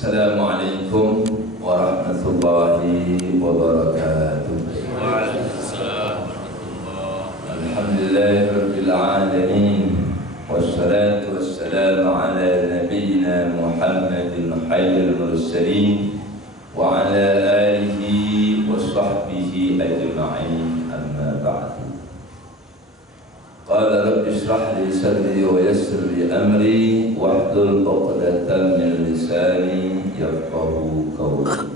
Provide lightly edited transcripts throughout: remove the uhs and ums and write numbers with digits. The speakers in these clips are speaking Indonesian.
Assalamualaikum warahmatullahi wabarakatuh. Waalaikumsalam warahmatullahi. Alhamdulillahirabbil alamin. Wassalatu wassalamu ala nabiyyina Muhammadin khairil mursalin wa ala alihi wa sahbihi ajma'in, amma ba'du. Qala rabbi shrah li sadri wa yassir li amri wahlul 'uqdatam min lisani yafqahu qawli.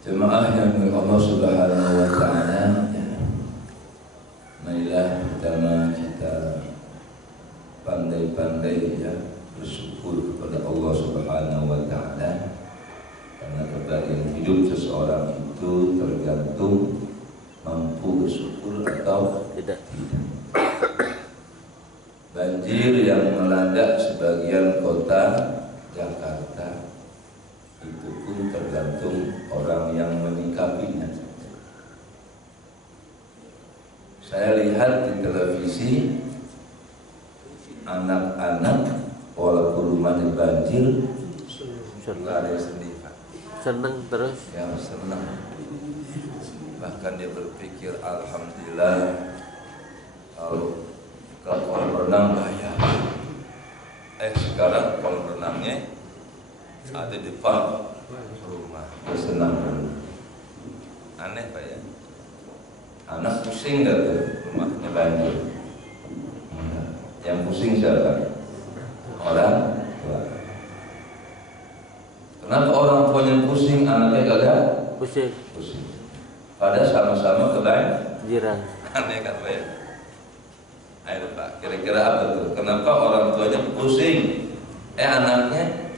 Jemaah yang Allah Subhanahu wa taala, marilah pertama kita pandai-pandai bersyukur kepada Allah Subhanahu wa taala, karena kebahagiaan hidup seseorang itu tergantung mampu bersyukur atau tidak. Banjir yang melanda sebagian kota Jakarta itu pun tergantung orang yang menyikapinya. Saya lihat di televisi anak-anak walaupun rumahnya banjir lari sendiri, Seneng terus. ya senang. Bahkan dia berpikir, alhamdulillah kalau ke kolam renang bahaya. Sekarang kolam renangnya ada di depan rumah, bersenang. Aneh Pak ya. Anak pusing gak tuh rumahnya banjir? Yang pusing siapa? Orang tua. Kenapa orang tuanya pusing, anaknya kagak Pusing. pusing? Padahal sama-sama kebanjiran. Aneh kan Pak ya? Ayo Pak, kira-kira apa tuh? Kenapa orang tuanya pusing, anaknya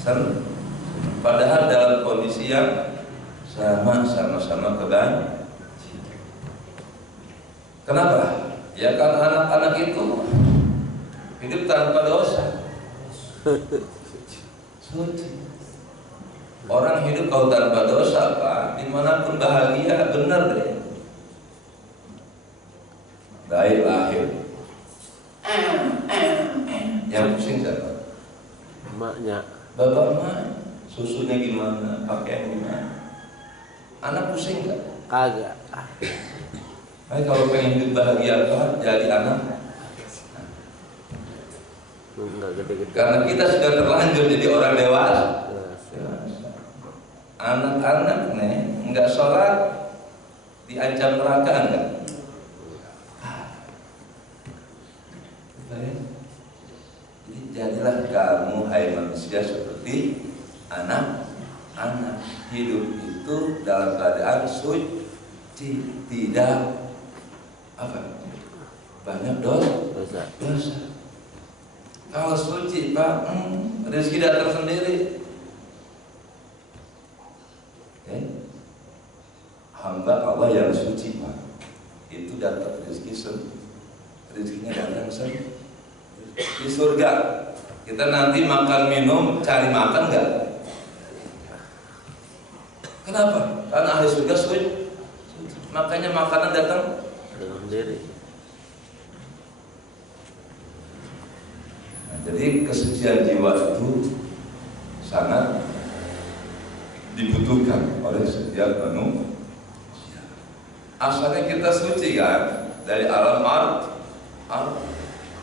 senang? Padahal dalam kondisi yang sama-sama kebanjiran. Kenapa? Ya kan anak-anak itu hidup tanpa dosa. Suci. Orang hidup kalau tanpa dosa Pak, dimanapun bahagia, benar deh. Baik lahir. Yang pusing siapa? Emaknya. Bapak emak, susunya gimana, pakaian gimana? Anak pusing nggak? Kagak. Baik, kalau pengen hidup bahagia Pak, jadi anak. Enggak gede-gede. Karena kita sudah terlanjur jadi orang dewasa. Anak-anak nih nggak sholat diancam neraka enggak? Jadi jadilah kamu hai manusia seperti anak-anak. Hidup itu dalam keadaan suci, tidak banyak dosa. Kalau suci Pak, rezeki datang sendiri. Hamba Allah yang suci Pak, itu datang rezekinya datang sendiri. Di surga kita nanti makan minum cari makan enggak? Kenapa? Karena ahli surga suci, makanya makanan datang sendiri. Nah, jadi kesucian jiwa itu sangat dibutuhkan oleh setiap manusia. Asalnya kita suci kan dari alam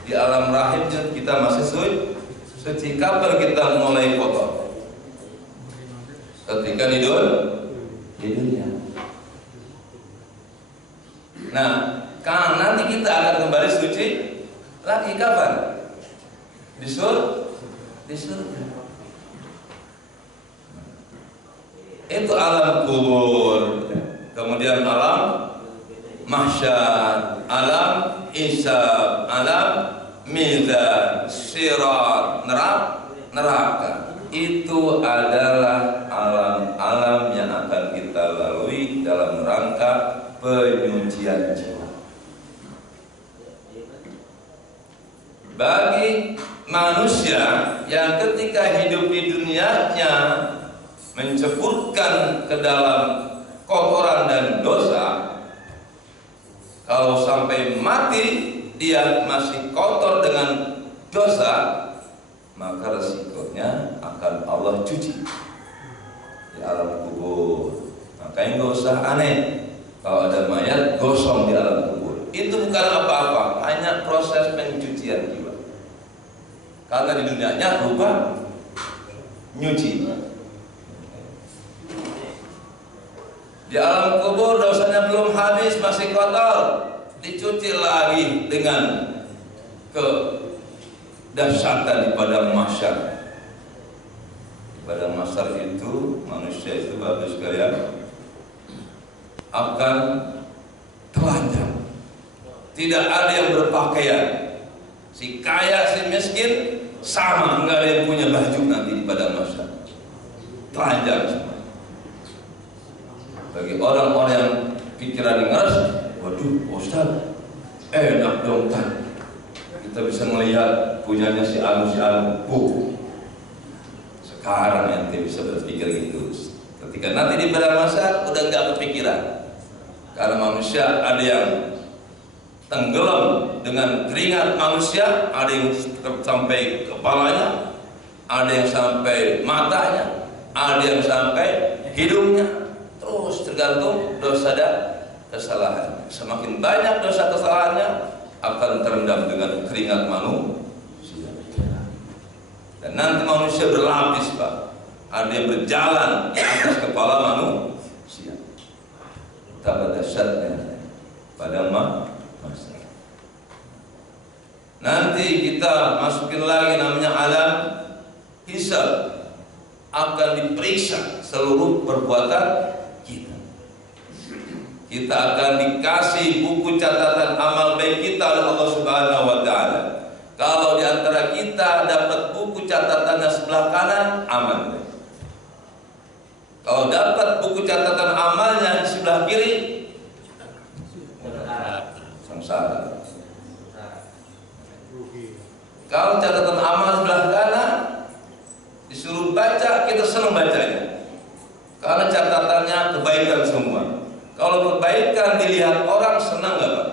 di alam rahim kita masih suci. Kapan kita mulai kotor? Ketika di dunia. Nah, karena nanti kita akan kembali suci lagi kapan? Di surga. Itu alam kubur, kemudian alam mahsyar, alam hisab, alam mizan, sirat, neraka. Itu adalah alam-alam yang akan kita lalui dalam rangka penyucian jiwa. Bagi manusia yang ketika hidup di dunianya menceburkan ke dalam kotoran dan dosa, kalau sampai mati dia masih kotor dengan dosa, maka resikonya akan Allah cuci di alam kubur. Makanya nggak usah aneh kalau ada mayat gosong di alam kubur. Itu bukan apa-apa, hanya proses pencucian jiwa. Karena di dunianya lupa nyuci. Di alam kubur dosanya belum habis, masih kotor, dicuci lagi dengan kedahsyatan di padang mahsyar. Di padang mahsyar itu manusia itu bagus sekalian akan telanjang, tidak ada yang berpakaian, si kaya si miskin sama, nggak ada yang punya baju nanti di padang mahsyar, telanjang semua. Bagi orang-orang yang pikiran ngeres, waduh Ustaz, enak dong kan, kita bisa melihat punyanya si Anu. Sekarang ente bisa berpikir gitu. Ketika nanti di padang mahsyar udah nggak berpikiran, karena manusia ada yang tenggelam dengan keringat manusia, ada yang sampai kepalanya, ada yang sampai matanya, ada yang sampai hidungnya. Terus tergantung dosa dan kesalahan. Semakin banyak dosa kesalahannya akan terendam dengan keringat manusia. Dan nanti manusia berlapis, Pak. Ada yang berjalan di atas kepala manusia. Betapa dahsyatnya pada masa. Nanti kita masukin lagi namanya alam hisab. Akan diperiksa seluruh perbuatan kita. Kita akan dikasih buku catatan amal baik kita oleh Allah Subhanahu wa taala. Kalau di antara kita dapat buku catatannya sebelah kanan, aman. Kalau dapat buku catatan amalnya di sebelah kiri, sengsara. Kalau catatan amal sebelah kanan disuruh baca, kita senang bacanya. Karena catatannya kebaikan semua. Kalau kebaikan dilihat orang, senang nggak Pak?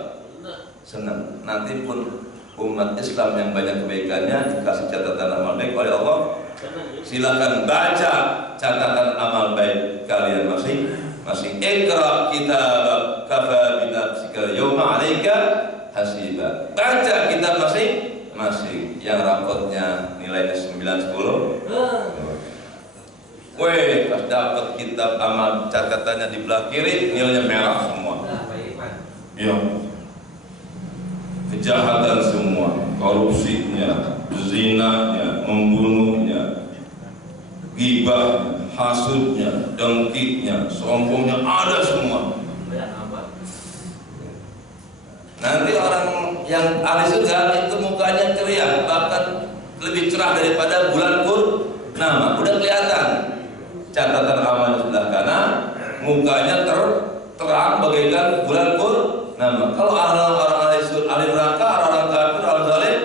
Senang. Nanti pun umat Islam yang banyak kebaikannya dikasih catatan amal baik oleh Allah. Silakan baca catatan amal baik kalian masing-masing. Iqra kitabak kafa bi nafsika yawma 'alaika hasiba. Baca kitab masing-masing. Yang rapotnya nilainya 9-10. Weh, pas dapat kitab amal catatannya di belah kiri, nilainya merah semua. Iya. Kejahatan semua, korupsinya, zinanya, membunuhnya, ghibah, hasudnya, dengkiknya, sombongnya, ada semua. Nanti orang yang ahli surga itu mukanya ceria, bahkan lebih cerah daripada bulan purnama. Udah kelihatan catatan amal sebelah kanan, mukanya terang bagaikan bulan purnama. Kalau orang ahli neraka, orang kafir, orang zalim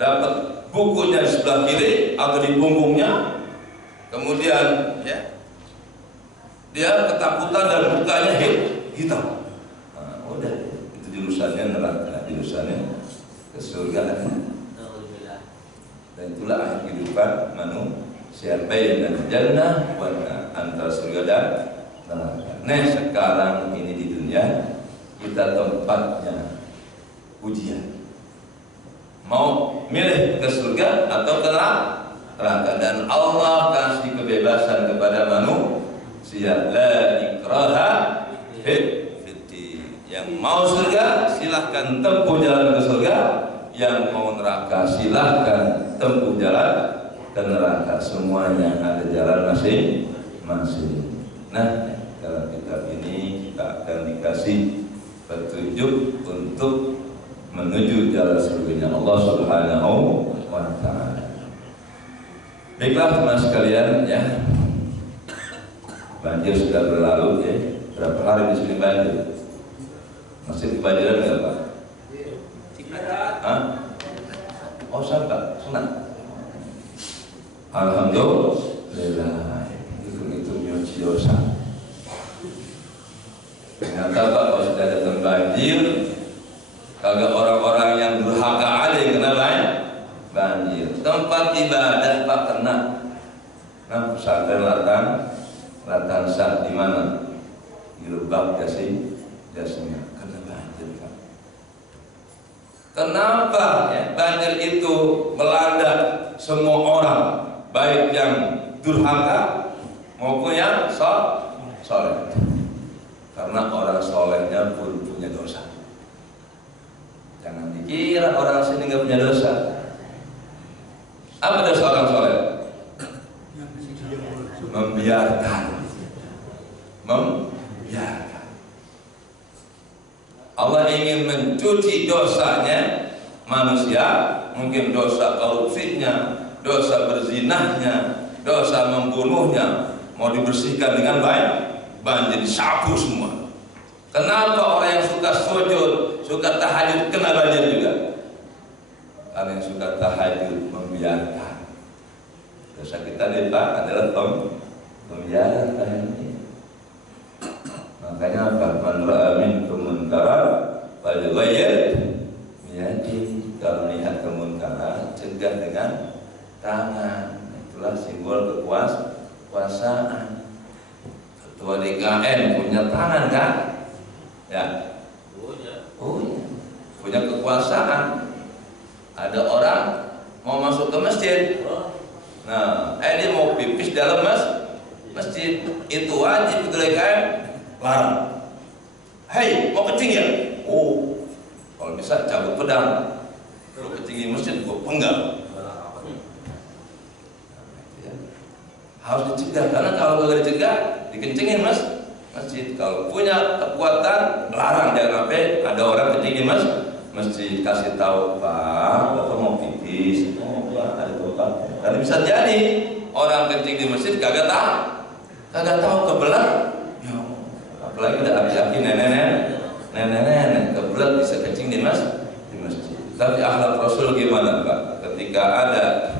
dapat bukunya di sebelah kiri atau di punggungnya, kemudian ya dia ketakutan dan mukanya hitam. Nah, udah itu jurusannya neraka, jurusannya ke surga. Dan itulah akhir kehidupan manusia, bainal jannah wa antara surga dan neraka. Nah, sekarang ini di dunia kita tempatnya ujian. Mau milih ke surga atau ke neraka, dan Allah kasih kebebasan kepada manusia. La ikraha fiddin. Yang mau surga silahkan tempuh jalan ke surga, yang mau neraka silahkan tempuh jalan ke neraka. Semuanya ada jalan masing-masing. Nah, dalam kitab ini kita akan dikasih petunjuk untuk menuju jalan surganya Allah Subhanahu wa ta'ala. Baiklah teman sekalian ya, banjir sudah berlalu ya. Berapa hari di sini banjir? Masih kebanjiran nggak Pak? Hah? Oh sampai senang. Alhamdulillah. Itu nyuci dosa. Ternyata Pak kalau sudah datang banjir, kagak orang-orang yang durhaka aja yang kena banjir. Tempat tempat ibadah Pak kena. Nah, pesantren Latan Sah di mana? Di Lebak Jasnya kena banjir Pak. Kenapa ya, banjir itu melanda semua orang, baik yang durhaka maupun yang soleh? Karena orang solehnya pun punya dosa. Jangan dikira orang sini nggak punya dosa. Apa dosa orang soleh? Membiarkan. Allah ingin mencuci dosanya manusia, mungkin dosa korupsinya, dosa berzinahnya, dosa membunuhnya, mau dibersihkan dengan baik, banjir disapu semua. Kenapa orang yang suka sujud, suka tahajud kena banjir juga? Karena yang suka tahajud membiarkan. Dosa kita Pak adalah membiarkan. Makanya apa? Man ra'a minkum munkaran falyughayyir biyadihi. Kalau melihat kemunkaran, cegah dengan tangan. Itulah simbol kekuasaan. Ketua DKN punya tangan kan? Ya. Punya kekuasaan. Ada orang mau masuk ke masjid. Nah, dia mau pipis dalam masjid. Itu wajib DKN larang. Hei, mau kencing ya? Oh, kalau bisa cabut pedang. Kalau kencing di masjid, gua penggal. Harus dicegah, karena kalau nggak dicegah, dikencingin masjid. Kalau punya kekuatan, larang. Jangan sampai ada orang kencing di masjid. Kasih tahu, Pak, Bapak mau pipis. Oh, Pak, ada Bapak. Karena bisa jadi orang kencing di masjid kagak tahu kebelah. Apalagi udah habis-habis nenek kebelet bisa kencing di masjid. Tapi akhlak Rasul gimana Pak? Ketika ada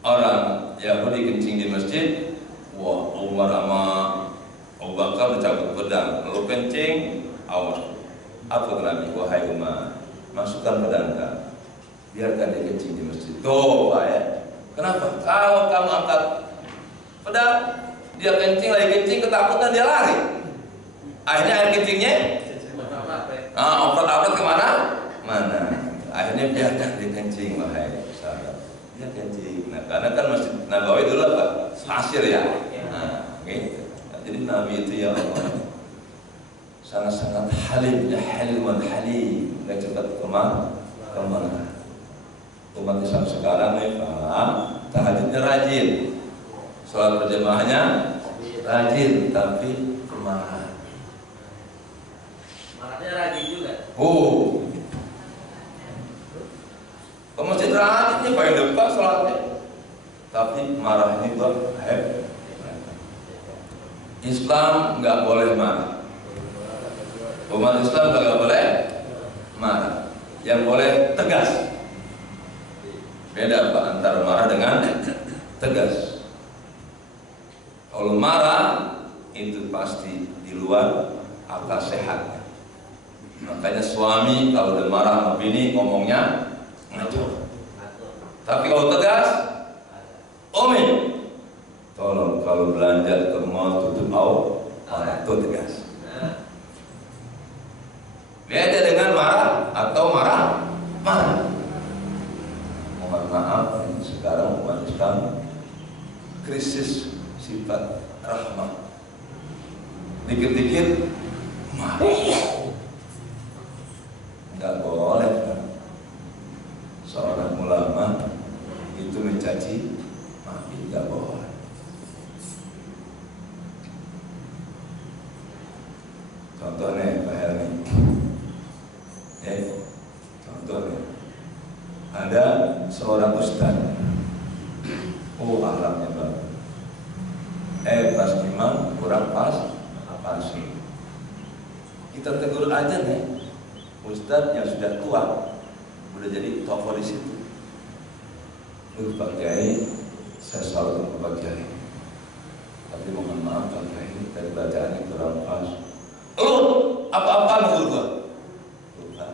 orang Yahudi kencing di masjid, wah, Umar sama Abu Bakar mencabut pedang, lalu kencing, awas. Apa Nabi? Wahai Umar, masukkan pedang kan, biarkan dia kencing di masjid. Tuh Pak ya. Kenapa? Kalau kamu angkat pedang, dia kencing, lagi kencing, ketakutan dia lari. Akhirnya air kencingnya obat kemana? Akhirnya biarkan dia kencing, wahai sahabat. Dia kencing. Nah, karena kan Masjid Nabawi dulu apa? Pasir ya. Nah, gitu. Jadi Nabi itu ya Allah sangat-sangat halim, ya halim, nggak cepat kemana. Umat Islam sekarang nih Pak, tahajudnya rajin. Sholat berjamaahnya rajin, tapi kemarahan. Marahnya rajin juga. Ke masjid rajinnya paling depan sholatnya, tapi marahnya itu Islam nggak boleh marah. Umat Islam nggak boleh marah. Yang boleh tegas. Beda Pak antara marah dengan tegas. Kalau marah itu pasti di luar akal sehat. Makanya suami kalau udah marah sama bini ngomongnya ngaco. Tapi kalau tegas, Umi, tolong kalau belanja ke mall tutup aurat, itu tegas. Beda dengan marah atau marah. Mohon maaf, sekarang umat Islam krisis sifat rahmah. Dikit-dikit marah. Enggak boleh kan? Seorang ulama itu mencaci maki, enggak boleh. Contohnya Pak Helmi, contohnya ada seorang ustaz, akhlaknya bagus. Pas imam kurang pas sih. Kita tegur aja nih, ustaz yang sudah tua, udah jadi tokoh di situ. Pak Kiai, saya selalu ke Pak Kiai. Tapi mohon maaf Pak Kiai, dari bacaannya kurang pas. Lu apa-apa negur gua? Lupa.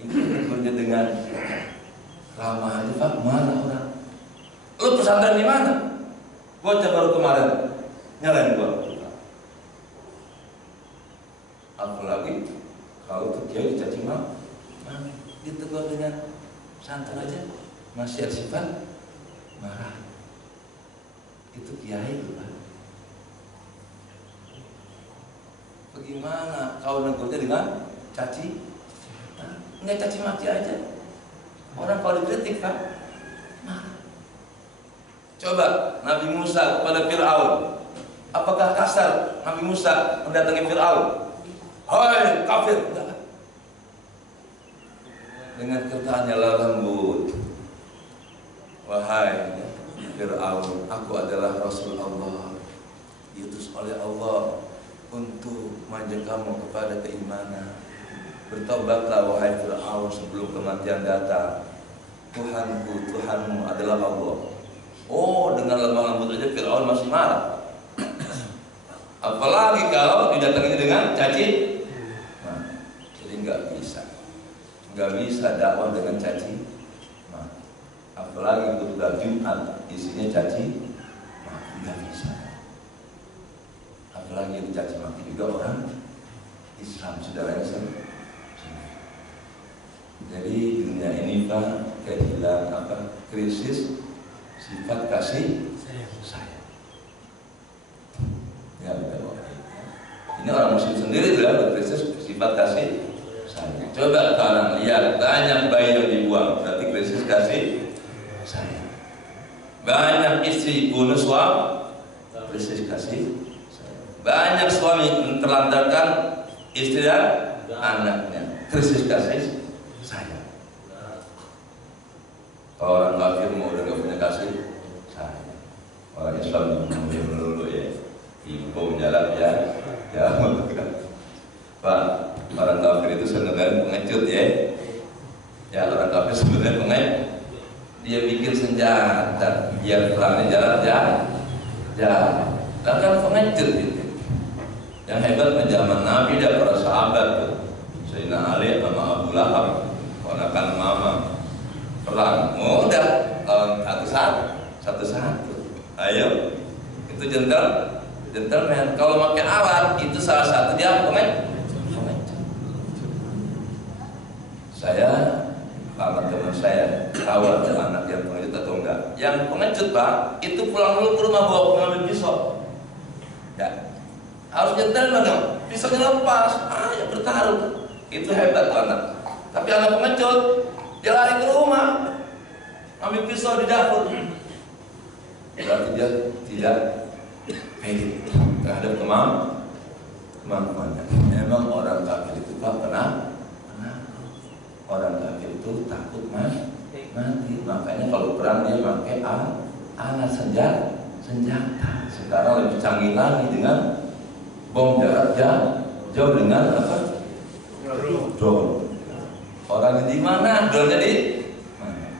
Ini negurnya dengan ramah aja Pak, Berani mana? Bocah baru kemarin nyalain gua. Apalagi kalau tuh kiai dicaci maki, ditegur dengan santai aja, masih ada sifat marah. Itu kiai itu kan. Bagaimana kau negurnya dengan caci? Nggak caci maki aja. Orang kalau dikritik kan marah. Coba Nabi Musa kepada Fir'aun, apakah kasar Nabi Musa mendatangi Fir'aun? Hai kafir! Enggak. Dengan kataannya lembut, wahai Fir'aun, aku adalah Rasul Allah, diutus oleh Allah untuk mengajak kamu kepada keimanan. Bertobatlah wahai Fir'aun sebelum kematian datang. Tuhanku, Tuhanmu adalah Allah. Oh, dengan lemah lembut aja Fir'aun masih marah. Apalagi kalau didatangi dengan caci. Nah, jadi nggak bisa dakwah dengan caci. Nah, apalagi khutbah Jumat isinya caci. Nah, nggak bisa. Apalagi yang dicaci maki juga orang Islam, saudaranya sendiri. Jadi dunia ini Pak kehilangan krisis sifat kasih sayang. Ya betul. Ini orang muslim sendiri sudah berkrisis sifat kasih sayang. Coba sekarang lihat banyak bayi yang dibuang, berarti krisis kasih sayang. Banyak istri bunuh suami, krisis kasih sayang. Banyak suami mentelantarkan istri dan anaknya, krisis kasih sayang. Orang kafir mau udah gak punya kasih sayang. Orang Islam yang melulu ya, ibu jalan ya, Pak. Orang kafir itu sebenarnya pengecut ya. Ya orang kafir sebenarnya pengecut. Dia bikin senjata, biar perangnya jalan. Kan pengecut gitu. Yang hebat zaman Nabi dan para sahabat tuh, Sayyidina Ali sama Abu Lahab, ponakan mama. Perang, mudah satu-satu. Ayo, itu gentleman. Kalau pakai alat itu salah satu dia pengecut. Saya, teman saya tahu ada anak yang pengecut atau enggak. Yang pengecut Pak, itu pulang dulu ke rumah bawa pengambil pisau. Ya, harus gentleman dong. Pisaunya lepas, ya bertaruh. Itu hebat tuh anak. Tapi anak pengecut dia lari ke rumah, ambil pisau di dapur. Berarti dia tidak pede terhadap kemampuannya. Memang orang kafir itu Pak pernah orang kafir itu takut mati. Makanya kalau perang dia pakai alat senjata. Sekarang lebih canggih lagi dengan bom jarak jauh dengan apa? Drone. Orang di mana? Drone di mana?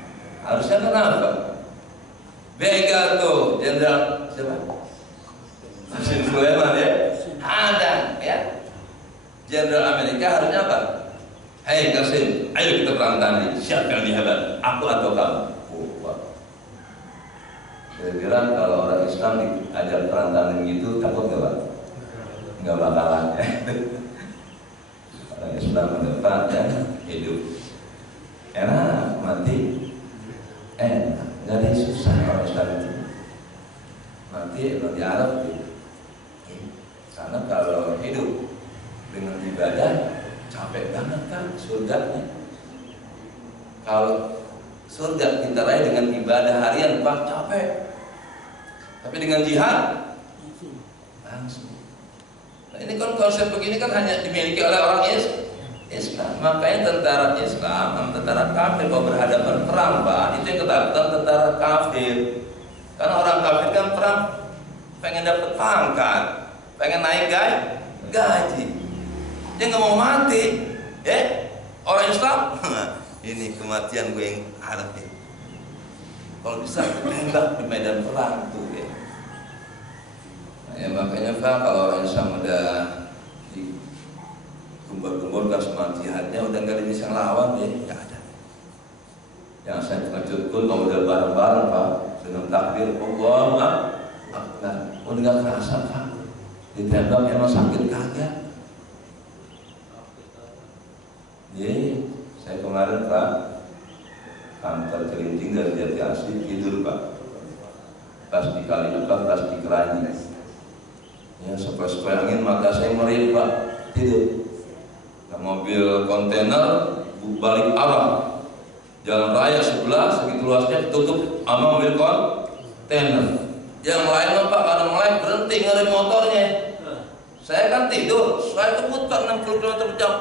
Harusnya kenapa? Vega tuh, Jenderal siapa? Hasim Sulaiman ya. Ada ya. Jenderal Amerika harusnya apa? Hei Qasim, ayo kita perang tanding. Siapa yang lebih hebat? Aku atau kamu? Kira-kira kalau orang Islam diajar perang tanding gitu takut nggak Pak? Nggak bakalan. Orang Islam mendepan ya hidup enak, mati enak, nggak ada yang susah orang Islam itu. Mati di Arab gitu. Karena kalau hidup dengan ibadah capek banget kan surganya. Kalau surga kita raih dengan ibadah harian Pak capek. Tapi dengan jihad langsung. Nah ini kan konsep begini kan hanya dimiliki oleh orang Islam. Makanya tentara Islam, tentara kafir kalau berhadapan perang Pak, itu yang ketakutan tentara kafir. Karena orang kafir kan perang pengen dapat pangkat, pengen naik gaji. Dia nggak mau mati, orang Islam. Ini kematian gue yang harapin. Kalau bisa tembak di medan perang tuh ya. Nah, ya makanya Pak kalau orang Islam udah digembor-gemborkan semangat jihadnya udah nggak ada yang bisa ngelawan ya, nggak ada. Yang saya pengecut pun kalau udah bareng-bareng Pak, dengan takbir Allahu Akbar. Udah nggak kerasa Pak, ditembak emang sakit kagak? Jadi saya kemarin Pak kantor Cilincing dari Jati Asih tidur Pak, pas di kali apa, pas di Keranji ya, sepoi-sepoi angin mata saya merip Pak, tidur. Nah, mobil kontainer balik arah, jalan raya sebelah segitu luasnya tutup sama mobil kontainer. Yang lain Pak karena melek berhenti ngerem motornya. Saya kan tidur, saya kebut Pak 60 km/jam.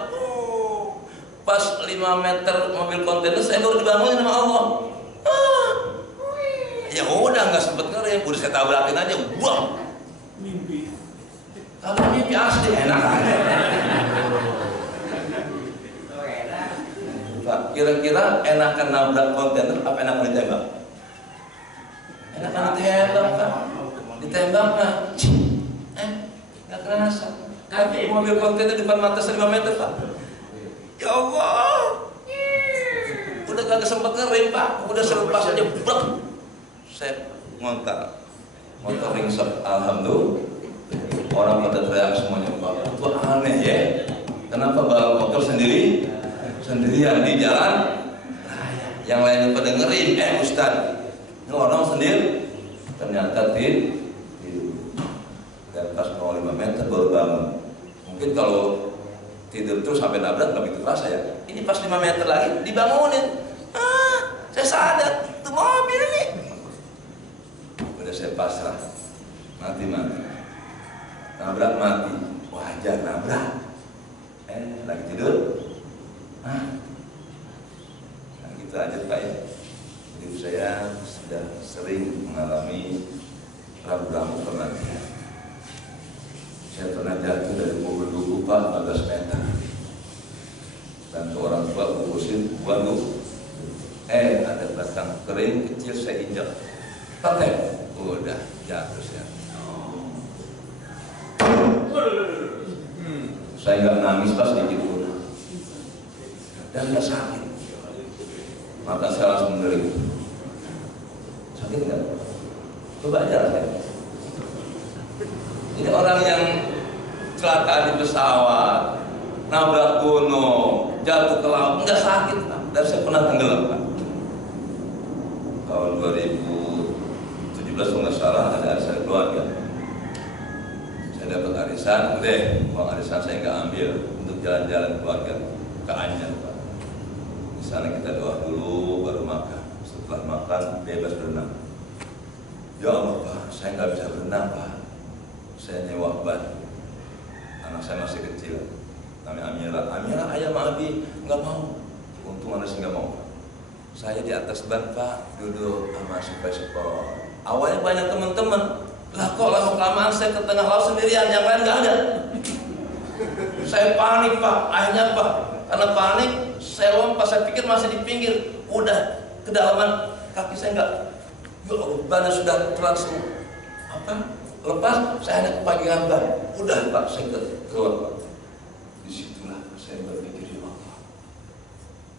Pas 5 meter mobil kontainer saya baru dibangunin sama Allah. Ya udah nggak sempet ngerem, udah saya tabrakin aja, buang. Mimpi. Kalau mimpi asli enak aja. Pak, kira-kira enakan nabrak kontainer apa enakan ditembak? Enakan ditembak Pak. Ditembak Pak. Nggak kerasa. Kaki mobil kontainer depan mata 5 meter Pak. Ya Allah, udah gak sempet ngerem Pak, udah selepas aja blek. Saya ngontar, motor ringsek, alhamdulillah. Orang pada teriak semuanya Pak, itu aneh ya. Kenapa bawa motor sendirian di jalan raya? Yang lainnya pada ngerim, Ustaz, ini orang sendiri. Ternyata tidur. Dan pas 5 meter baru bangun. Mungkin kalau tidur terus sampai nabrak nggak begitu kerasa ya. Ini pas 5 meter lagi dibangunin. Saya sadar itu mobil ini. Udah saya pasrah. Mati. Nabrak mati. Wajar nabrak. Lagi tidur. Nah, gitu aja Pak ya. Jadi saya sudah sering mengalami ragu-ragu kematian. Saya pernah jatuh dari mobil dulu Pak 15 meter. Dan ke orang tua ngurusin, waduh, ada batang kering kecil saya injak, pakai, udah jatuh saya. Saya nggak nangis pas dikit pun, dan nggak sakit. Mata saya langsung menderit. Sakit nggak? Coba aja saya. Ini orang yang celaka di pesawat, nabrak gunung, jatuh ke laut, nggak sakit Pak. Dan saya pernah tenggelam Pak. Tahun 2017 kalau nggak salah ada arisan keluarga. Saya dapat arisan, uang arisan saya nggak ambil untuk jalan-jalan keluarga ke Anyer Pak. Di sana kita doa dulu baru makan. Setelah makan bebas berenang. Ya Allah Pak, saya nggak bisa berenang Pak. Saya nyewa ban, anak saya masih kecil, namanya Amira, ayah sama Abi nggak mau, untung anak saya nggak mau. Saya di atas ban Pak, duduk sama sepoi-sepoi. Awalnya banyak teman-teman, lah kok lama-kelamaan saya ke tengah laut sendirian, yang lain nggak ada. Saya panik Pak, akhirnya Pak, karena panik saya lompat, saya pikir masih di pinggir, udah kedalaman kaki saya nggak, ya Allah, bannya sudah langsung lepas, saya hanya kepagian ban. Udah Pak, saya keluar Pak. Disitulah saya berpikir, ya Allah,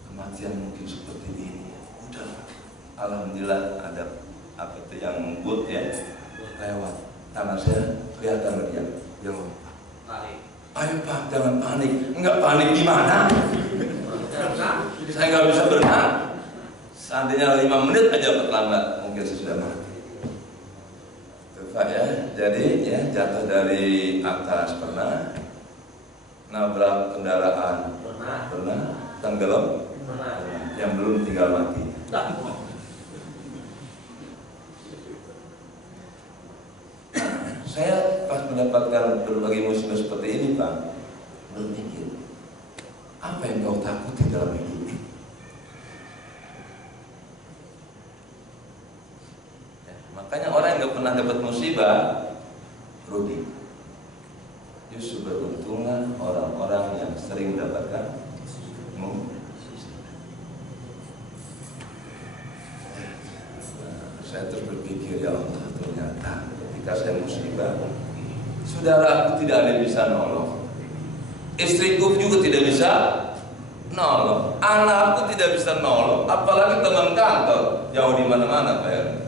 kematian mungkin seperti ini. Udah, alhamdulillah ada apa itu yang membut ya, lewat. Tangan saya kelihatan dia. Ya Allah, ayo Pak, jangan panik. Enggak panik gimana? Saya nggak bisa berenang. Seandainya 5 menit aja terlambat, mungkin saya sudah mati. Pak ya, jadi ya jatuh dari atas pernah, nabrak kendaraan pernah, tenggelam pernah, yang belum tinggal mati. Saya pas mendapatkan berbagai musibah seperti ini Pak, berpikir apa yang kau takuti dalam hidup ini? Makanya orang yang nggak pernah dapat musibah rugi. Justru beruntunglah orang-orang yang sering mendapatkan musibah. Saya terus berpikir, ya Allah, ternyata ketika saya musibah, saudaraku tidak ada yang bisa nolong, istriku juga tidak bisa nolong, anakku tidak bisa nolong, apalagi teman kantor jauh di mana-mana Pak.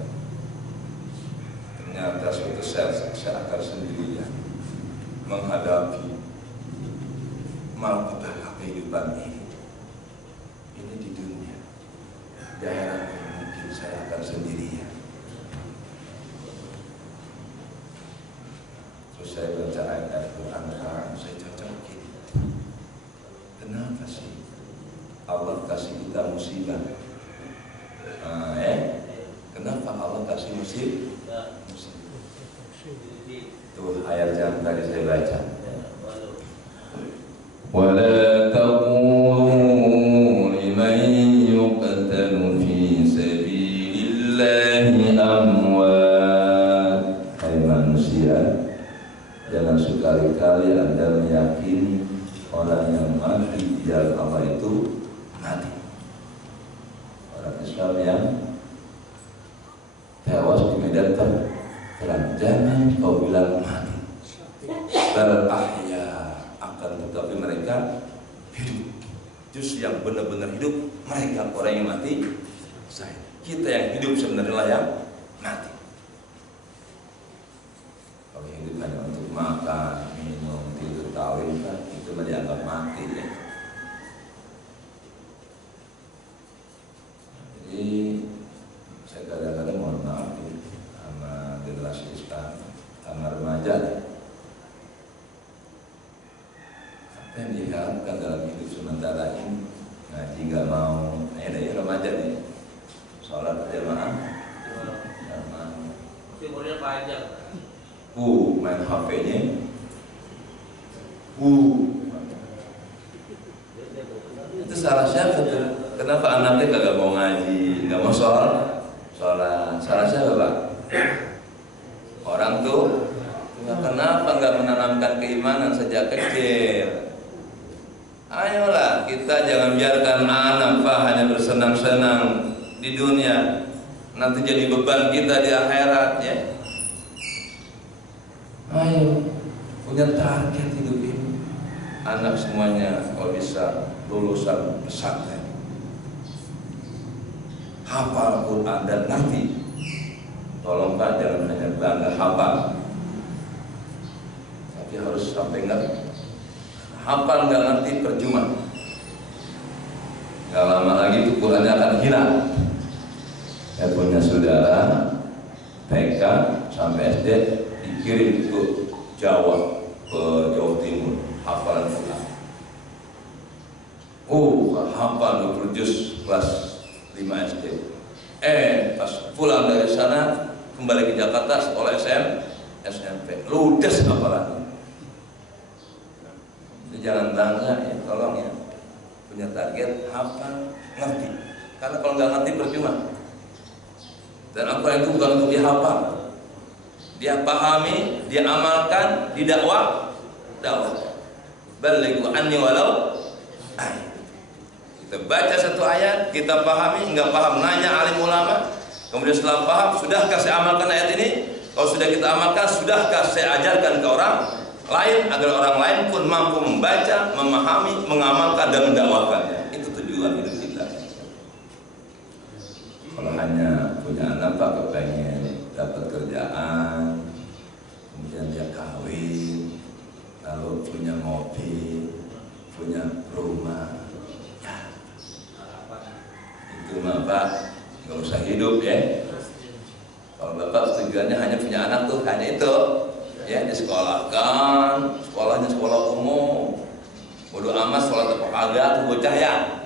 ternyata suatu saat saya akan sendirian menghadapi malapetaka kehidupan ini. Ini di dunia. Di akhirat mungkin saya akan sendirian. Terus saya baca ayat Quran, saya cocokin. Kenapa sih Allah kasih kita musibah? Kenapa Allah kasih musibah? Itu ayat yang tadi saya baca. ولا تقولوا لمن يقتل في سبيل الله أموات. Hai manusia, jangan sekali-kali Anda meyakini orang yang mati di jalan Allah itu mati. Orang Islam yang tewas di medan perang, jangan kau bilang mati. Berahya, tetapi mereka hidup. Justru yang benar-benar hidup mereka, orang yang mati saya. Kita yang hidup sebenarnya yang mati. Kalau hidup hanya untuk makan, minum, tidur, kawin, itu dianggap mati ya. Jadi saya kadang-kadang mohon maaf ya, sama generasi sekarang, sama remaja. Yang diharapkan dalam hidup sementara ini, ngaji nggak mau, ini remaja nih, sholat berjamaah, umurnya panjang. Main HP-nya, itu salah siapa tuh? Kenapa anaknya kagak mau ngaji, nggak mau sholat? Salah siapa Pak? Orang tuh, kenapa nggak menanamkan keimanan sejak kecil? Ayolah, kita jangan biarkan anak Pak hanya bersenang-senang di dunia, nanti jadi beban kita di akhirat ya. Ayo, punya target hidup ini. Anak semuanya kalau bisa lulusan pesantren, hafal Quran dan ngerti. Tolong Pak, jangan hanya bangga hafal, tapi harus sampai ngerti. Hafal nggak ngerti percuma. Nggak lama lagi itu Qurannya akan hilang. Saya punya saudara TK sampai SD dikirim ke Jawa, ke Jawa Timur, hafalan Quran. Hafal 20 juz kelas 5 SD. Pas pulang dari sana kembali ke Jakarta sekolah SMP, ludes hafalannya. Jangan bangga ya, tolong ya, punya target hafal ngerti, karena kalau nggak ngerti percuma. Dan Al-Quran itu bukan untuk dia hafal, dia pahami, dia amalkan, dakwah. Balighu anni walau ayat. Kita baca satu ayat, kita pahami, nggak paham nanya alim ulama, kemudian setelah paham, sudahkah saya amalkan ayat ini? Kalau sudah kita amalkan, sudahkah saya ajarkan ke orang lain agar orang lain pun mampu membaca, memahami, mengamalkan dan mendakwakannya. Itu tujuan hidup kita. Kalau hanya punya anak Pak kepengen dapat kerjaan, kemudian dia kawin, lalu punya mobil, punya rumah, ya itu mah Pak nggak usah hidup ya. Kalau Bapak tujuannya hanya punya anak tuh hanya itu. Ya, disekolahkan, sekolahnya sekolah umum, bodo amat sekolah apa kagak tuh bocah ya.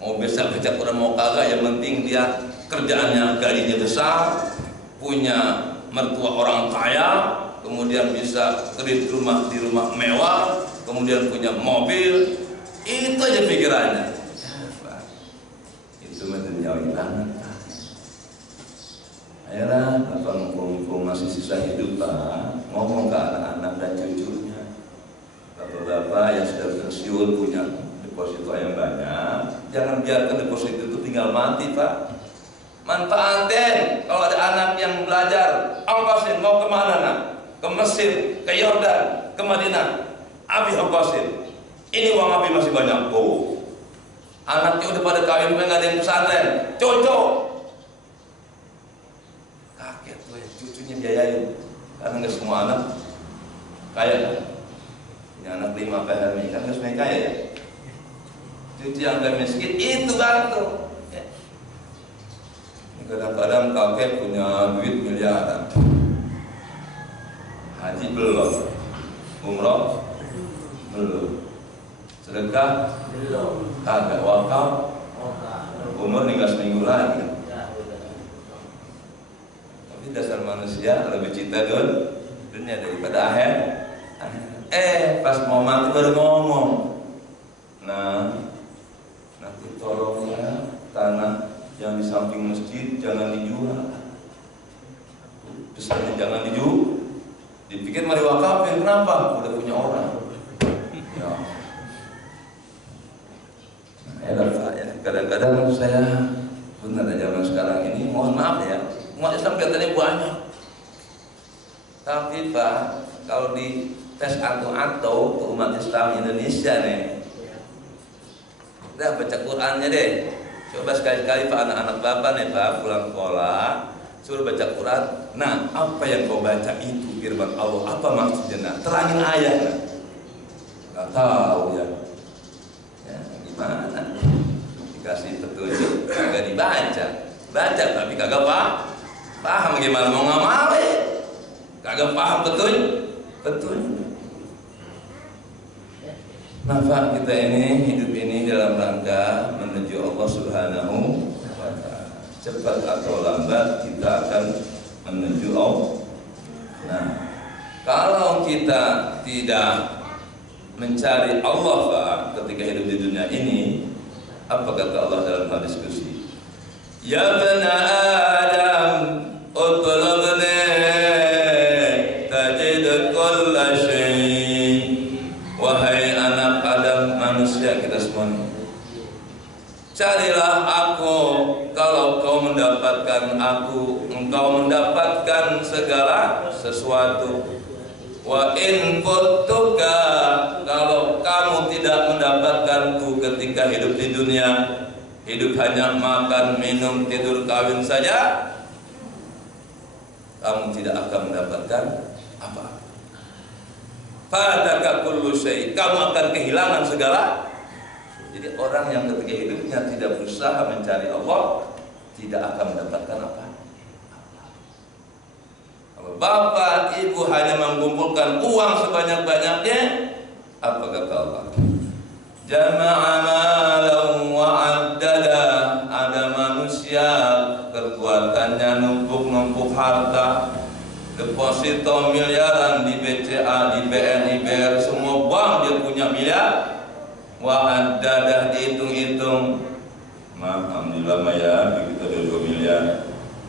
Mau bisa baca Quran mau kagak, yang penting dia kerjaannya gajinya besar, punya mertua orang kaya, kemudian bisa kredit rumah di rumah mewah, kemudian punya mobil, itu aja pikirannya. Itu menjauhi banget. Ayolah, Bapak mumpung masih sisa hidup Pak, ngomong ke anak-anak dan cucunya. Bapak-bapak yang sudah pensiun punya deposito yang banyak, jangan biarkan deposito itu tinggal mati Pak. Manfaatin kalau ada anak yang belajar, ongkosin mau kemana nak? Ke Mesir, ke Yordan, ke Madinah, Abi ongkosin. Ini uang Abi masih banyak. Anaknya udah pada kawin, nggak ada yang pesantren, cocok. Kaget cucunya biayain. Karena nggak semua anak kaya. Punya anak 5 PHMI kan nggak semuanya kaya ya. Cucu yang gak miskin itu bantu. Kadang-kadang kakek punya duit miliaran, haji belum, umroh belum, sedekah belum, kagak, wakaf umur tinggal seminggu lagi. Tapi dasar manusia lebih cinta dunia daripada akhir. Pas mau mati baru ngomong, nah nanti tolong ya tanah yang di samping masjid jangan dijual. Pesannya jangan dijual. Dipikir mari wakafin, kenapa? Udah punya orang. Ya. Ya, kadang-kadang saya benar zaman sekarang ini, mohon maaf ya, umat Islam katanya banyak. Tapi Pak, kalau di tes atau ke umat Islam Indonesia nih, udah baca Qurannya deh. Coba sekali-kali Pak, anak-anak Bapak nih Pak, pulang sekolah suruh baca Quran. Nah, apa yang kau baca itu firman Allah, apa maksudnya? Nah, terangin ayatnya. Gak tahu ya. Ya, gimana? Dikasih petunjuk, kagak dibaca. Baca tapi kagak paham gimana mau ngamal ya? Kagak paham betul. Nah Pak, kita ini hidup ini dalam rangka menuju Allah Subhanahu wa Ta'ala. Cepat atau lambat kita akan menuju Allah. Nah, kalau kita tidak mencari Allah Pak ketika hidup di dunia ini, apa kata Allah dalam hadis qudsi? Ya bani Adam, utlubni tajid kulla syai'. Wahai anak Adam, manusia kita semuanya, carilah aku. Kalau kau mendapatkan aku, engkau mendapatkan segala sesuatu. Wa in kuntuka, kalau kamu tidak mendapatkanku ketika hidup di dunia, hidup hanya makan, minum, tidur, kawin saja, kamu tidak akan mendapatkan apa. Fadaka kullu syai', kamu akan kehilangan segala. Jadi orang yang ketika hidupnya tidak berusaha mencari Allah, tidak akan mendapatkan apa. Kalau bapak ibu hanya mengumpulkan uang sebanyak-banyaknya, apa kata Allah? Jama'a malahu wa addada. Ada manusia kekuatannya numpuk-numpuk harta, deposito miliaran di BCA, di BNI, BR, semua bank dia punya miliar. Wa addadah, dihitung-hitung. Alhamdulillah ya, begitu ada 2 miliar.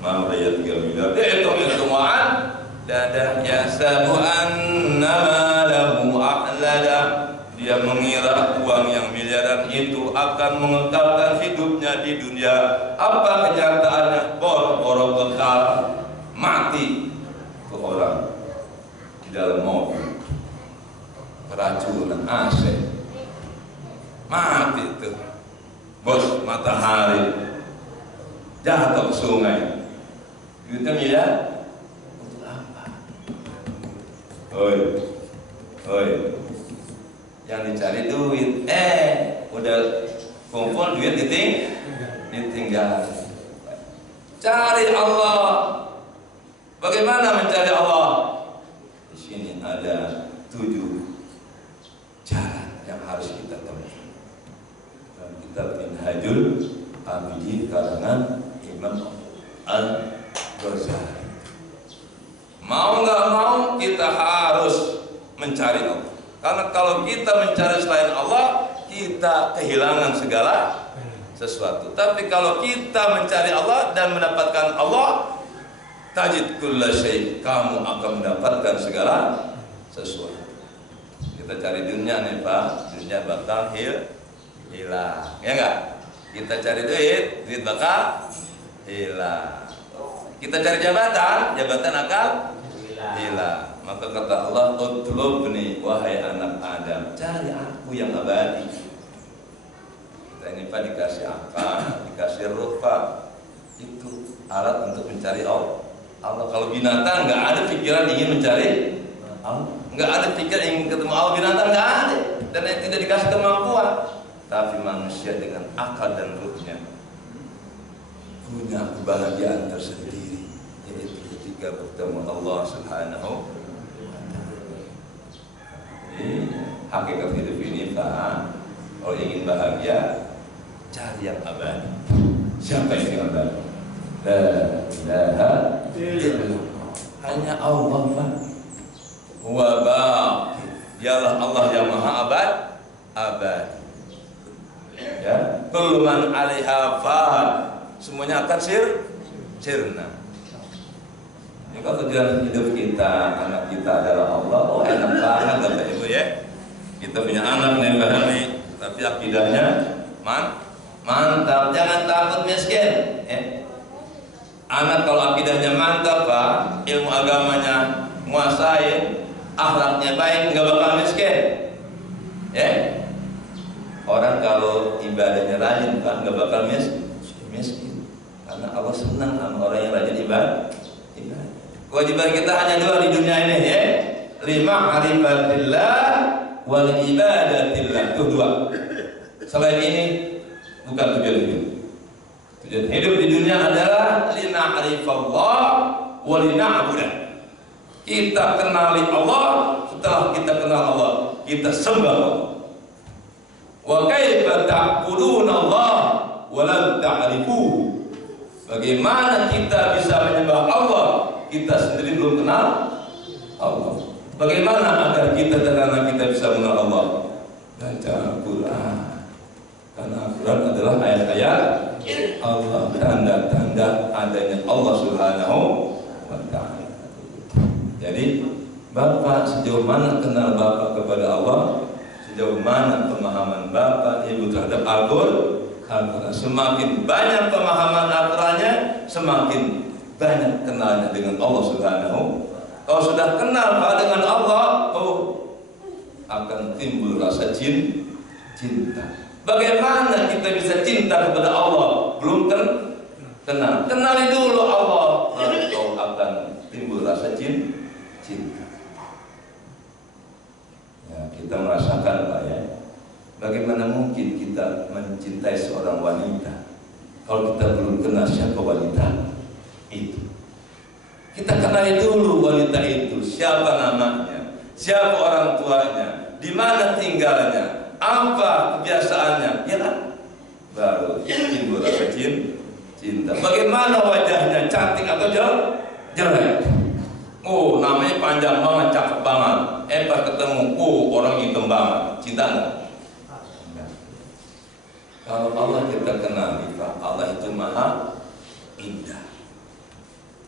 Mau raya 3 miliar. Dihitung-hitung wa addadah yasabu annama lahu a'lada. Dia mengira uang yang miliaran itu akan mengekalkan hidupnya di dunia. Apa kenyataannya? Boro-boro bekal, mati tuh orang di dalam mobil, keracunan AC, mati tuh bos matahari, jatuh ke sungai. Duitnya miliar untuk apa? Oi, yang dicari duit, udah kumpul duit ditinggal. Cari Allah. Bagaimana mencari Allah? Di sini ada 7 cara yang harus kita temui. Dalam kitab Minhajul Abidin karangan Imam Al-Ghazali. Mau nggak mau kita harus mencari Allah. Karena kalau kita mencari selain Allah, kita kehilangan segala sesuatu. Tapi kalau kita mencari Allah dan mendapatkan Allah, tajid kulla syai', kamu akan mendapatkan segala sesuatu. Kita cari dunia nih Pak, dunia bakal hilang, ya enggak? Kita cari duit bakal hilang. Kita cari jabatan akan hilang. Maka kata Allah, utlubni, wahai anak Adam, cari aku yang abadi. Kita ini Pak dikasih akal, dikasih ruh Pak. Itu alat untuk mencari Allah. Allah. Kalau binatang nggak ada pikiran ingin mencari Allah, nggak ada pikiran ingin ketemu Allah. Binatang nggak ada, dan tidak dikasih kemampuan. Tapi manusia dengan akal dan ruhnya punya kebahagiaan tersendiri, yaitu ketika bertemu Allah Subhanahu wa Ta'ala. Hakikat hidup ini, Pak, kalau ingin bahagia, cari yang abadi. Siapa yang abadi? La ilaha illallah. Hanya Allah, Pak. Wa baqi. Dialah Allah yang maha abadi. Ya, kullu man 'alaiha fan. Semuanya akan sirna. Ini kalau tujuan hidup kita, anak kita adalah Allah, oh enak banget Bapak Ibu ya. Kita punya anak nih Mbak Hani, tapi akidahnya mantap, jangan takut miskin. Anak kalau akidahnya mantap Pak, ilmu agamanya menguasai, akhlaknya baik, nggak bakal miskin. Orang kalau ibadahnya rajin Pak, nggak bakal miskin. Karena Allah senang sama orang yang rajin ibadah. Kewajiban kita hanya dua di dunia ini ya. 5 ma'rifatillah wal ibadatillah. Itu 2. Selain ini bukan tujuan hidup. Tujuan hidup di dunia adalah lina'rifallah wa lina'budah. Kita kenali Allah, setelah kita kenal Allah, kita sembah Allah. Wa kaifa ta'buduna Allah wa lam ta'rifuhu. Bagaimana kita bisa menyembah Allah, kita sendiri belum kenal Allah. Bagaimana agar kita dan anak kita bisa mengenal Allah? Baca Al-Quran. Karena Al-Quran adalah ayat-ayat Allah, tanda-tanda adanya Allah Subhanahu wa Ta'ala. Jadi Bapak sejauh mana kenal Bapak kepada Allah, sejauh mana pemahaman Bapak Ibu terhadap Al-Quran. Semakin banyak pemahaman Al-Qurannya, semakin banyak kenalnya dengan Allah Subhanahu. Kalau sudah kenal dengan Allah, akan timbul rasa cinta. Bagaimana kita bisa cinta kepada Allah? Belum kenal. Kenali dulu Allah, lalu kau akan timbul rasa cinta. Ya, kita merasakan Pak ya. Bagaimana mungkin kita mencintai seorang wanita kalau kita belum kenal siapa wanita itu? Kita kenali dulu wanita itu, siapa namanya, siapa orang tuanya, di mana tinggalnya, apa kebiasaannya, ya kan? Baru timbul rasa cinta. Bagaimana wajahnya, cantik atau jelek? Oh, namanya panjang banget, cakep banget. Pas ketemu, orang hitam banget, cinta enggak? Kalau Allah kita kenali Pak, Allah itu maha indah.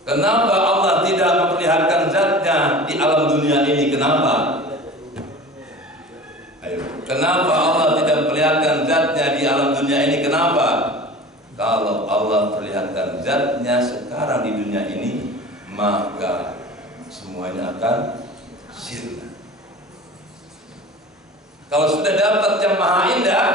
Kenapa Allah tidak memperlihatkan zatnya di alam dunia ini? Kenapa? Ayo. Kenapa Allah tidak memperlihatkan zatnya di alam dunia ini? Kenapa? Kalau Allah perlihatkan zatnya sekarang di dunia ini, maka semuanya akan sirna. Kalau sudah dapat yang maha indah,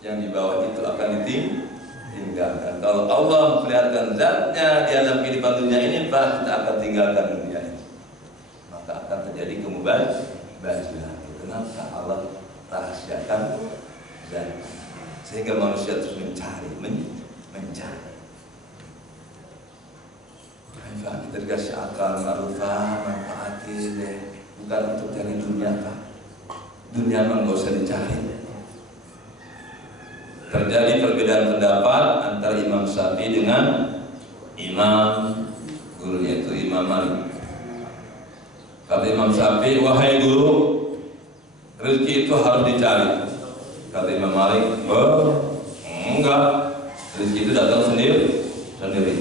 yang di bawah itu akan ditinggalkan. Kalau Allah memperlihatkan zatnya di dalam kehidupan dunia ini, kita akan tinggalkan dunia ini. Maka akan terjadi kemubaziran. Kenapa Allah rahasiakan zat? Sehingga manusia terus mencari. Kita dikasih akal, ma'rifah, manfaatin deh. Bukan untuk cari dunia Pak. Dunia memang nggak usah dicari. Terjadi perbedaan pendapat antara Imam Syafi'i dengan Imam gurunya itu Imam Malik. Kata Imam Syafi'i, wahai guru, rezeki itu harus dicari. Kata Imam Malik, enggak, rezeki itu datang sendiri.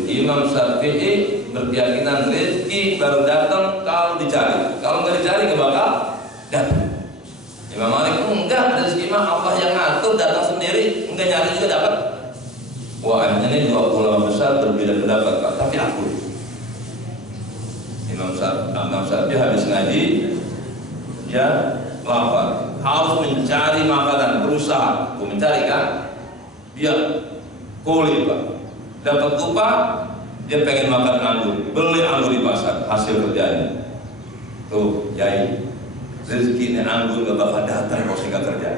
Imam Syafi'i berkeyakinan rezeki baru datang kalau dicari. Kalau nggak dicari nggak bakal datang. Imam Malik enggak, rezeki mah Allah yang ngatur, datang sendiri, enggak nyari juga dapat. Wah, akhirnya ini 2 ulama besar berbeda pendapat Pak, tapi aku Imam Syafi'i habis ngaji, dia lapar, harus mencari makanan, berusaha, mencari kan, dia kulit Pak, dapat upah Dia pengen makan anggur, beli anggur di pasar, hasil kerjanya. Tuh, Yai, rezeki ini anggur gak bakal datang kalau saya gak kerja.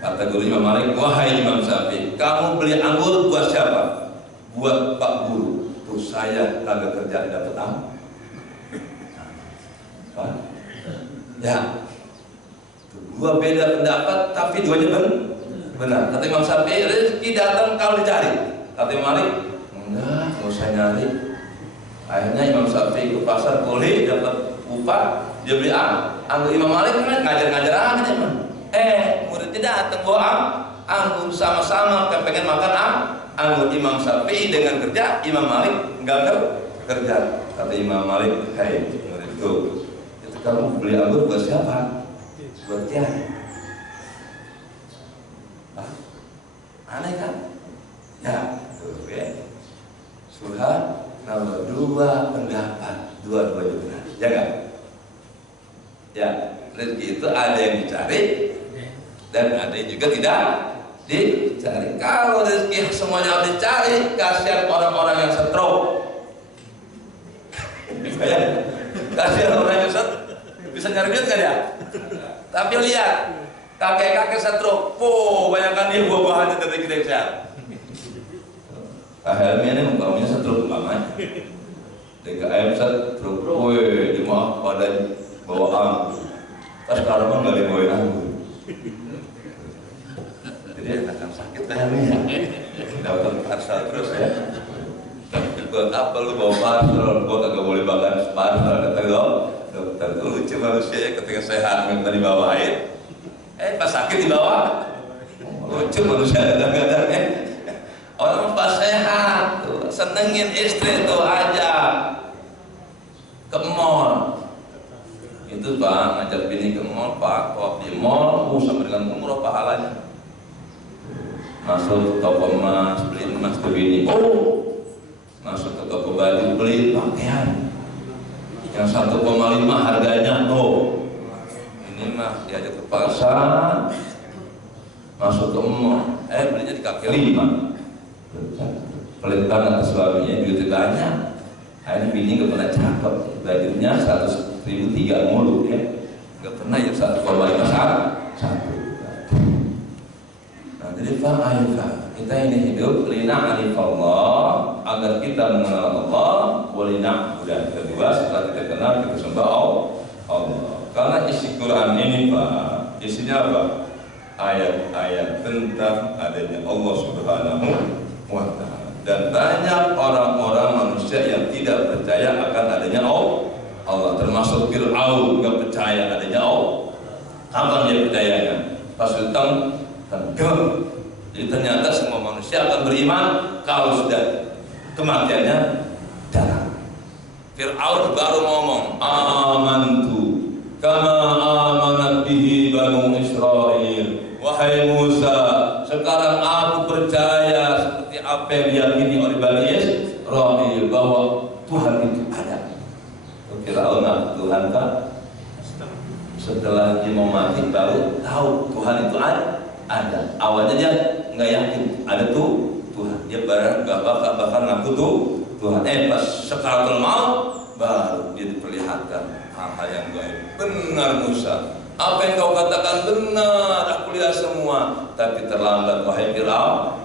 Kata guru Imam Malik, wahai Imam Syafi'i, kamu beli anggur buat siapa? Buat Pak Guru. Tuh saya kagak kerja dapat anggur. Ya, tuh, dua beda pendapat, tapi duanya benar. Kata Imam Syafi'i, rezeki datang kalau dicari. Kata Imam Malik, enggak usah nyari. Akhirnya Imam Syafi'i ke pasar boleh dapat upah, dia beli anggur. Imam Malik kan ngajar-ngajar aja man. Muridnya datang bawa anggur sama-sama pengen makan anggur. Imam Syafi'i dengan kerja, Imam Malik enggak kerja. Kata Imam Malik, hai muridku, itu kamu beli anggur buat siapa? Buat Kiai. Aneh kan? Ya, tuh ya. Surah nomor 2 pendapat, dua-duanya benar. Ya kan? Ya, rezeki itu ada yang dicari dan ada yang juga tidak dicari. Kalau rezeki semuanya harus dicari, kasihan orang-orang yang stroke. Kasihan orang yang stroke. Bisa nyari duit kan ya? Tapi lihat, kakek-kakek stroke, bayangkan dia buah-buahannya dari gede sehat. Helmi ini umpamanya stroke umpamanya. DKM stroke, di maaf pada bawa anggur. Pas kalau nggak boleh bawa anggur. Jadi akan sakit helminya. Dapat parsel terus ya. Buat apa lu bawa parsel? Gua kagak boleh makan parsel. Kata dokter tuh lucu manusia ya, ketika sehat minta dibawain. Pas sakit dibawa. Lucu manusia kadang-kadang ya. Orang pas sehat tuh senengin istri tuh aja ke mall. Itu Pak ngajak bini ke mall, Pak kok di mall sampai dengan umroh pahalanya. Masuk toko emas beli emas ke bini. Masuk ke toko baju beli pakaian yang 1,5 harganya tuh. Ini mah diajak ke pasar, masuk ke mall, belinya di kaki 5. Pelit banget suaminya, duit banyak. Akhirnya bini gak pernah cakep, bajunya 100.003 mulu ya, gak pernah yang 1,51. Nah jadi Pak, ayo Pak, kita ini hidup lina alifallah, agar kita mengenal Allah, walina. Dan kedua, setelah kita kenal, kita sembah Allah. Karena isi Quran ini Pak, isinya apa? Ayat-ayat tentang adanya Allah Subhanahu wa ta'ala. Dan banyak orang-orang manusia yang tidak percaya akan adanya Allah, termasuk Fir'aun gak percaya adanya Allah. Kapan dia percayanya? Pas tenggelam. Jadi ternyata semua manusia akan beriman kalau sudah kematiannya datang. Fir'aun baru ngomong, amantu kama amanat bihi banu Israel. Wahai Musa, sekarang aku percaya seperti apa yang diyakini oleh Bani Israil bahwa Tuhan itu ada. Fir'aun Tuhan kan? Setelah dia mau mati baru tahu Tuhan itu ada. Awalnya dia nggak yakin ada tuh Tuhan. Dia nggak bakal ngaku tuh Tuhan. Pas sekaratul maut baru dia diperlihatkan hal-hal yang gaib. Benar Musa, apa yang kau katakan benar, aku lihat semua, tapi terlambat wahai Fir'aun.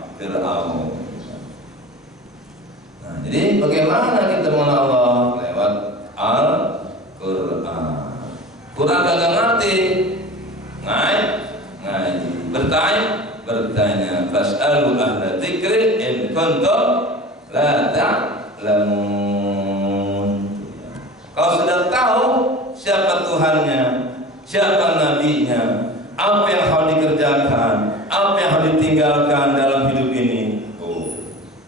Nah, jadi bagaimana kita mengenal Allah? Lewat Al-Quran. Quran kagak ngerti, ngaji, bertanya. Fas'alu ahla dzikri in kuntum la ta'lamun. Kalau sudah tahu siapa Tuhannya, siapa nabinya, apa yang harus dikerjakan, apa yang harus ditinggalkan dalam hidup ini.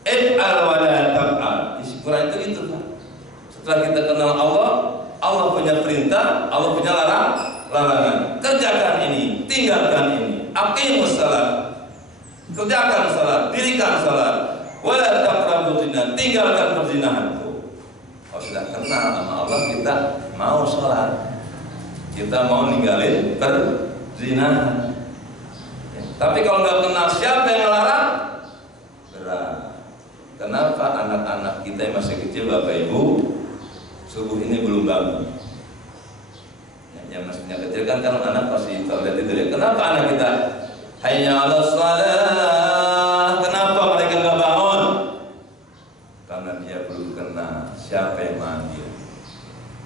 If'al wa la taf'al. Isi Quran itu gitu kan. Setelah kita kenal Allah, Allah punya perintah, Allah punya larangan. Kerjakan ini, tinggalkan ini. Aqimus salat. Kerjakan salat, dirikan salat. Wa la taqrabu zina, tinggalkan perzinahan. Kalau sudah kenal sama Allah, kita mau salat. Kita mau ninggalin perzinahan. Tapi kalau nggak kenal siapa yang melarang, berat. kenapa anak-anak kita yang masih kecil Bapak Ibu subuh ini belum bangun? Yang masihnya kecil kan kalau anak pasti toilet tidur ya. Kenapa anak kita hayya 'alas shalah? Kenapa mereka nggak bangun? Karena dia belum kenal siapa yang manggil.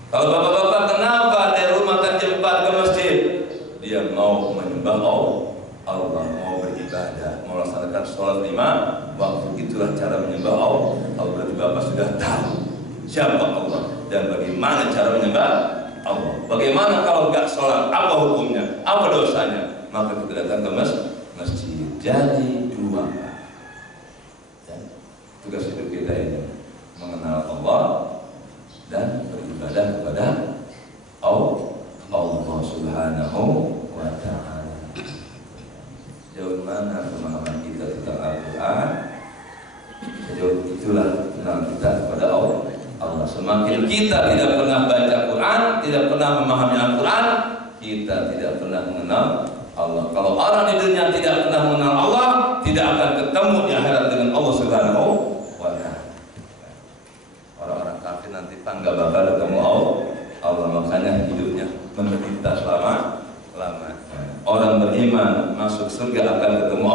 Kalau bapak-bapak kenapa dari rumah kan jam 4 ke masjid? Dia mau menyembah Allah, mau beribadah, mau melaksanakan sholat 5 waktu. Itulah cara menyembah Allah. Berarti bapak sudah tahu siapa Allah dan bagaimana cara menyembah Allah. Bagaimana kalau nggak sholat, apa hukumnya, apa dosanya? Maka kita datang ke masjid. Jadi dua tugas hidup kita ini mengenal Allah dan beribadah kepada Allah Subhanahu wa Ta'ala. Sejauh mana pemahaman kita tentang Al-Quran, sejauh itulah kenal kita kepada Allah. Semakin kita tidak pernah baca Quran, tidak pernah memahami Al-Quran, kita tidak pernah mengenal Allah. Kalau orang di dunia tidak pernah mengenal Allah, tidak akan ketemu di akhirat dengan Allah Subhanahu wa Ta'ala. Orang-orang kafir nanti nggak bakal ketemu Allah, makanya hidupnya menderita selama-lamanya. Orang beriman masuk surga akan ketemu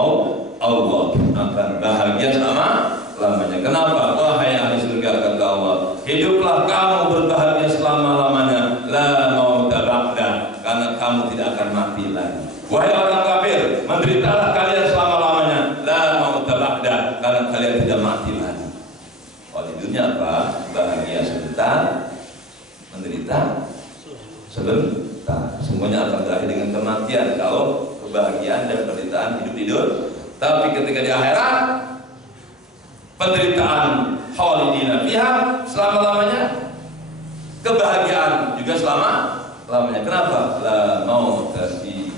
Allah, akan bahagia selama-lamanya. Kenapa? Wahai ahli surga, kata Allah, hiduplah kamu berbahagia selama-lamanya, la mauta ba'da, karena kamu tidak akan mati lagi. Wahai orang kafir, menderitalah kalian selama-lamanya, la mauta ba'da, karena kalian tidak mati lagi. Kalau di dunia apa? Bahagia sebentar, menderita sebentar. Semuanya akan berakhir dengan kematian kalau kebahagiaan dan penderitaan hidup. Tapi ketika di akhirat, penderitaan khalidina fiha selama-lamanya, kebahagiaan juga selama-lamanya. Kenapa? La mauta fihi,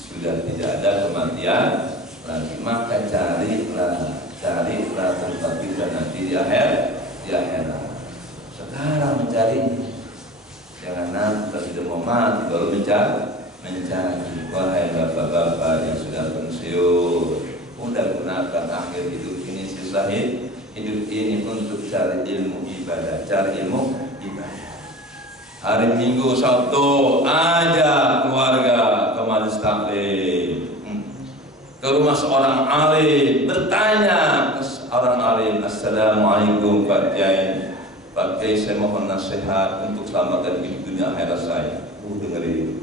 sudah tidak ada kematian lagi. Maka carilah tempat kita nanti di akhirat. Sekarang mencari. Jangan nanti sudah mau mati baru mencari. Wahai bapak-bapak yang sudah pensiun, udah gunakan akhir hidup ini, sisa hidup ini untuk cari ilmu ibadah, Hari Minggu, Sabtu aja keluarga ke majelis taklim, ke rumah seorang alim, bertanya ke seorang alim, assalamualaikum Pak Kiai. Pak Kiai, saya mohon nasihat untuk selamatkan hidup dunia akhirat saya. Dengerin.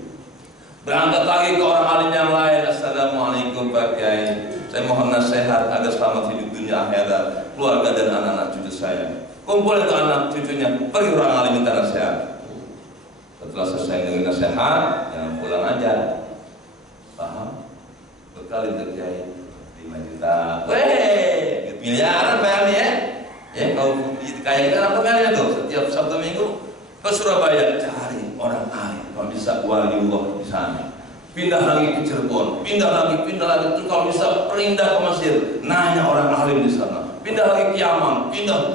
Berangkat lagi ke orang alim yang lain, assalamualaikum Pak Kiai, saya mohon nasihat agar selamat hidup dunia akhirat, keluarga dan anak-anak cucu saya. Kumpul itu anak cucunya, pergi orang alim minta nasihat. Setelah selesai dengan nasihat, jangan pulang aja. Paham? Bekal itu Kiai 5 juta. Weh, miliaran bayarnya ya. Ya, kalau kayak apa kalian tuh setiap Sabtu Minggu ke Surabaya cari orang alim, kalau bisa waliullah di sana. Pindah lagi ke Cirebon, pindah lagi itu kalau bisa pindah ke Mesir, nanya orang alim di sana. Pindah lagi ke Yaman, pindah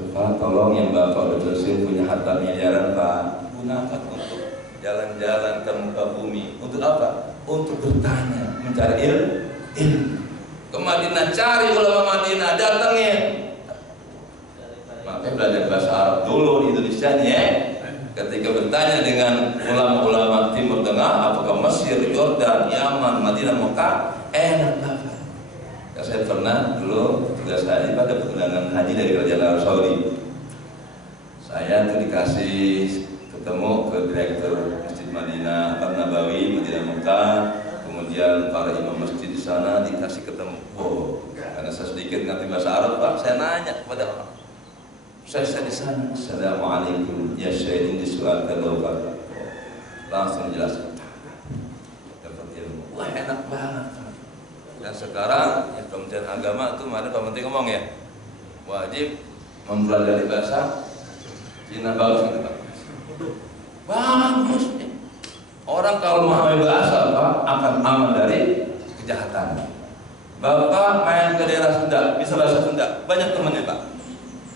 Bapak, tolong yang Bapak udah berhasil punya harta miliaran Pak, gunakan untuk jalan-jalan ke muka bumi. Untuk apa? Untuk bertanya, mencari ilmu. Ke Madinah, cari ulama Madinah, datengin. Makanya belajar bahasa Arab dulu di Indonesia nih ya. Ketika bertanya dengan ulama-ulama Timur Tengah, apakah Mesir, Yordan, Yaman, Madinah, Mekah, enak banget. Ya, saya pernah dulu tugas haji pada undangan haji dari Kerajaan Arab Saudi. Saya tuh dikasih ketemu ke direktur Masjid Madinah Nabawi, Madinah Mekah. Kemudian para imam masjid di sana dikasih ketemu. Karena saya sedikit ngerti bahasa Arab Pak, saya nanya kepada orang. Saya di sana, assalamualaikum ya Syekh, ini soal kedua. Langsung jelaskan. Dapat ilmu. Wah, enak banget. Dan sekarang ya, Kementerian Agama tuh mana Pak Menteri ngomong ya, wajib mempelajari bahasa Cina. Bagus gitu Pak. Bagus. Orang kalau memahami bahasa Pak akan aman dari kejahatan. Bapak main ke daerah Sunda, bisa bahasa Sunda, banyak temannya Pak.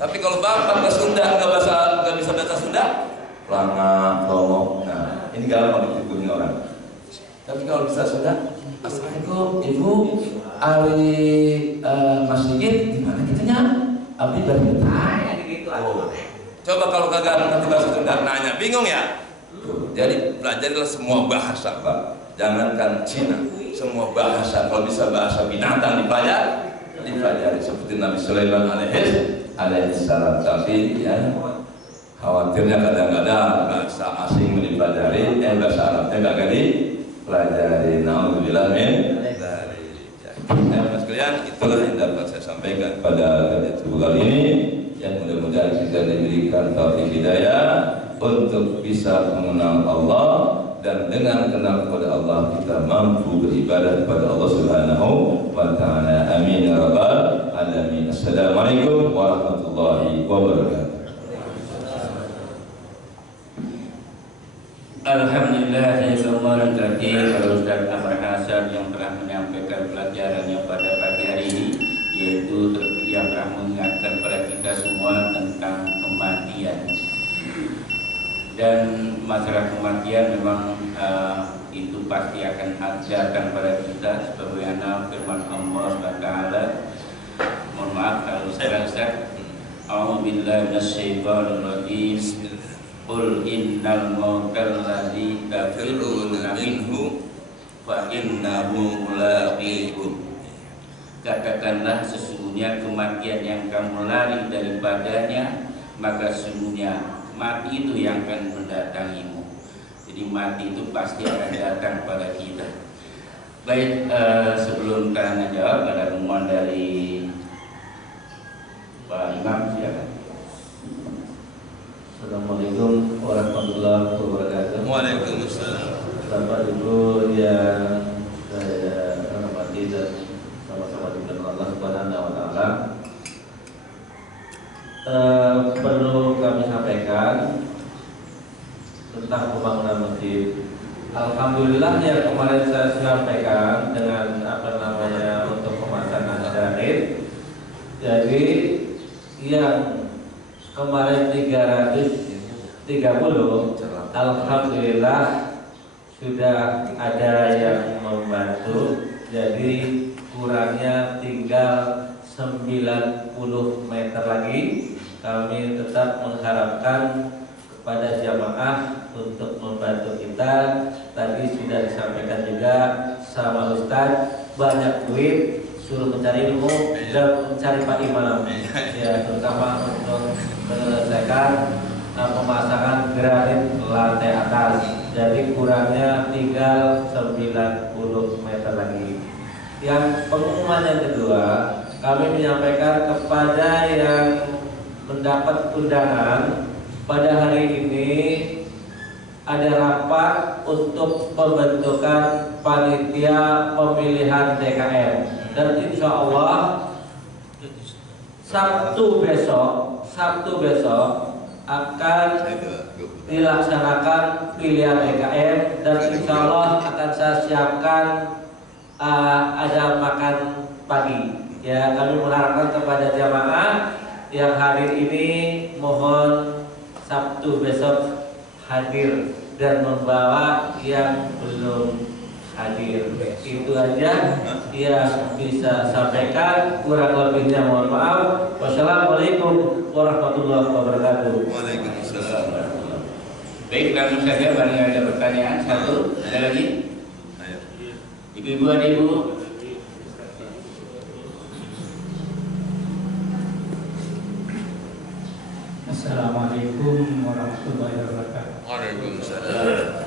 Tapi kalau Bapak ke Sunda nggak bisa bahasa Sunda, lama, lomo. Nah, ini gampang ditipuin orang. Tapi kalau bisa Sunda, assalamualaikum Ibu, Ali masjid gimana kitanya? Abdi dari Betah. Coba kalau kagak ngerti bahasa Sunda nanya, bingung ya? Jadi pelajarilah semua bahasa, Pak. Jangankan Cina, semua bahasa. Kalau bisa bahasa binatang dipelajari seperti Nabi Sulaiman alaihissalam. Tapi ya khawatirnya kadang-kadang bahasa asing dipelajari, bahasa Arabnya kagak dipelajari. Nauzubillah min dzalik. Mas kalian, itulah yang dapat saya sampaikan pada kajian kali ini. Yang mudah-mudahan kita diberikan taufik hidayah untuk bisa mengenal Allah, dan dengan kenal kepada Allah kita mampu beribadah kepada Allah Subhanahu wa taala. Amin ya rabbal alamin. Assalamualaikum warahmatullahi wabarakatuh. Alhamdulillah, saya semua terkait kepada Ustaz Ahmad Hasan yang telah menyampaikan pelajarannya pada pagi hari ini, yaitu yang telah mengingatkan kepada kita semua tentang kematian. Dan masalah kematian memang itu pasti akan datang pada kita, sebagaimana firman Allah SWT. Mohon maaf kalau saya Ustaz. A'udzubillahi minasyaitonir rajim. Qul innal mautal ladzi tafirruna minhu fa innahu mulaqikum. Katakanlah sesungguhnya kematian yang kamu lari daripadanya, maka sesungguhnya mati itu yang akan mendatangimu. Jadi mati itu pasti akan datang pada kita. Baik, sebelum tanya jawab ada pengumuman dari Pak Imam, silakan. Assalamualaikum warahmatullahi wabarakatuh. Waalaikumsalam. Bapak Ibu yang saya hormati dan sama-sama dimuliakan Allah Subhanahu wa taala. Perlu kami sampaikan tentang pembangunan masjid. Alhamdulillah yang kemarin saya sampaikan dengan untuk pemasangan granit. Jadi yang kemarin 330, alhamdulillah sudah ada yang membantu. Jadi kurangnya tinggal 90 meter lagi. Kami tetap mengharapkan kepada jamaah untuk membantu kita. Tadi sudah disampaikan juga sama Ustaz, banyak duit, suruh mencari ilmu dan mencari Pak Imam, ya, terutama untuk menyelesaikan pemasangan granit lantai atas. Jadi kurangnya tinggal 90 meter lagi. Yang pengumuman yang kedua, kami menyampaikan kepada yang mendapat undangan pada hari ini ada rapat untuk pembentukan panitia pemilihan DKM, dan insya Allah Sabtu besok akan dilaksanakan pilihan DKM, dan insya Allah akan saya siapkan ada makan pagi. Ya, kami mengharapkan kepada jamaah yang hadir ini, mohon Sabtu besok hadir dan membawa yang belum hadir. Itu aja yang bisa sampaikan, kurang lebihnya mohon maaf. Wassalamualaikum warahmatullahi wabarakatuh. Waalaikumsalam. Baik, langsung saja barangkali ada pertanyaan. Satu, ada lagi? Ibu-ibu, ada ibu? Assalamualaikum warahmatullahi wabarakatuh. Waalaikumsalam.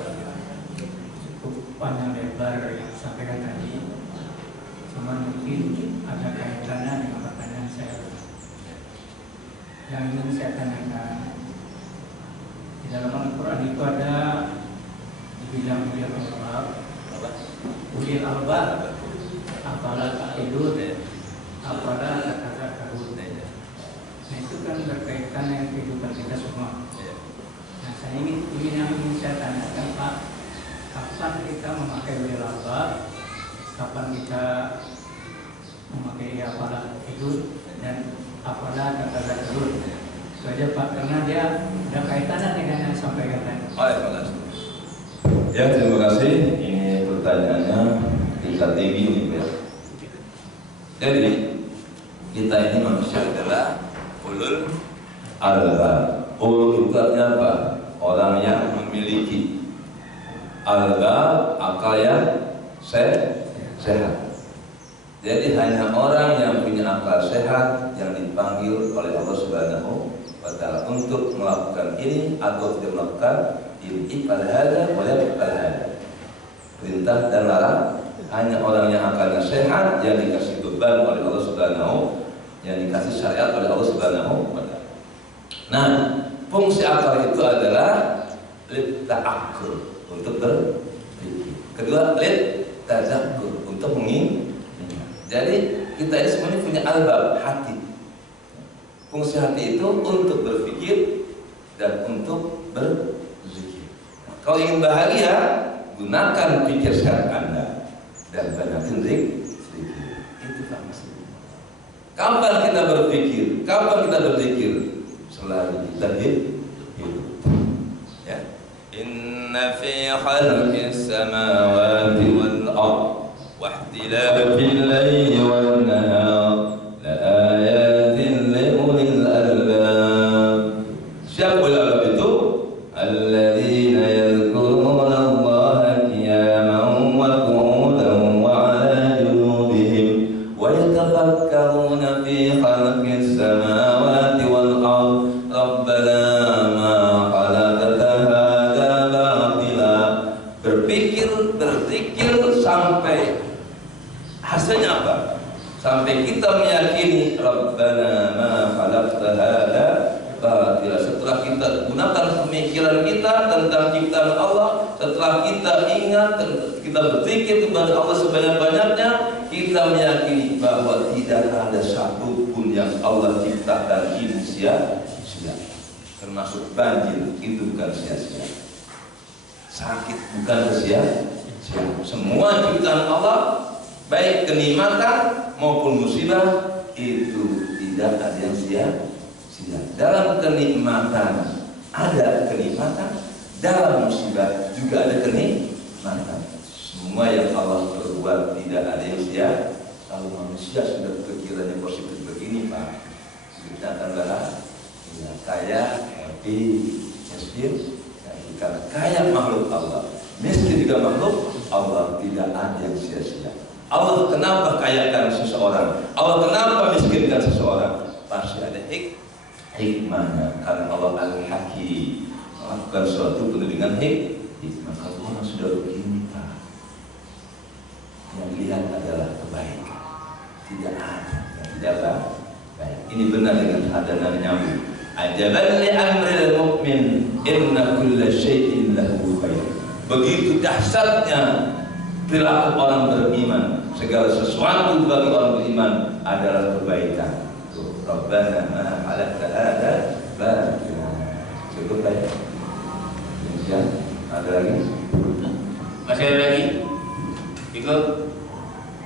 Cukup panjang lebar yang disampaikan tadi, cuma mungkin ada kaitannya dengan pertanyaan saya. Yang ingin saya tanyakan, di dalam Al-Quran itu ada dibilang ulil albab, apalah ta'idun, apalah tatadzakkarun. Nah, itu kan berkaitan dengan kehidupan kita semua. Nah, ini yang ingin saya tanyakan, Pak, kapan kita memakai ulil albab, kapan kita memakai apalah ta'idun dan apalah tatadzakkarun. Itu aja, Pak, karena dia ada kaitannya dengan yang sampaikan tadi. Ya, terima kasih. Ini pertanyaannya tingkat tinggi ini, Pak. Jadi kita ini manusia adalah ulul albab. Ulul itu artinya apa? Orang yang memiliki albab, akal yang sehat. Jadi hanya orang yang punya akal sehat yang dipanggil oleh Allah Subhanahu wa Ta'ala untuk melakukan ini atau tidak melakukan ini. Pada hada boleh pada hada. Perintah dan larang hanya orang yang akalnya sehat yang dikasih beban oleh Allah Subhanahu, yang dikasih syariat oleh Allah Subhanahu wa Ta'ala. Nah, fungsi akal itu adalah litta'akul, untuk berpikir. Kedua, littazakkur, untuk mengingat. Jadi kita ini semuanya punya albab, hati. Fungsi hati itu untuk berpikir dan untuk berzikir. Kalau ingin bahagia, gunakan pikir sehat Anda dan banyakin zikir. Itu fungsi. Kapan kita berpikir? Kapan kita berzikir? Selalu kita hidup. Ya. Inna fi khalqis samawati wal ardh wa ikhtilafil layli wan nahar la ayatin li ulil albab. Siapa ulil albab itu? Alladzina yadhkuruna Allaha qiyaman wa qu'udan wa 'ala junubihim wa yatafakkaruna fi khalqis samawati wal ardh rabbana ma khalaqta hadza batila. Berpikir, berzikir sampai hasilnya apa? Sampai kita meyakini Rabbana ma khalaqta hadza batila. Setelah kita gunakan pemikiran kita tentang ciptaan Allah, setelah kita ingat, kita berzikir kepada Allah sebanyak-banyaknya, kita meyakini bahwa tidak ada satu pun yang Allah ciptakan ini sia-sia. Termasuk banjir itu bukan sia-sia, sakit bukan sia-sia. Semua ciptaan Allah, baik kenikmatan maupun musibah, itu tidak ada yang sia-sia. Dalam kenikmatan ada kenikmatan, dalam musibah juga ada kenikmatan. Semua yang Allah berbuat tidak ada yang sia. Kalau manusia sudah pikirannya positif begini, Pak, kita akan bahagia, kaya, happy, miskin. Karena kaya makhluk Allah, miskin juga makhluk Allah, tidak ada yang sia-sia. Allah kenapa kayakan seseorang? Allah kenapa miskinkan seseorang? Pasti ada hikmahnya, karena Allah Al-Hakim melakukan sesuatu penuh dengan hikmah. Kalau orang sudah begini, Pak, yang dilihat adalah kebaikan, tidak ada yang tidak baik. Ini benar dengan hadanan nyambung. Ajaban li amril mu'min inna kulla syai'in lahu khair. Begitu dahsyatnya perilaku orang beriman, segala sesuatu bagi orang beriman adalah kebaikan. Rabbana ma khalaqta hadza batila. Cukup baik. Kemudian ada lagi? Masih ada lagi? Cukup?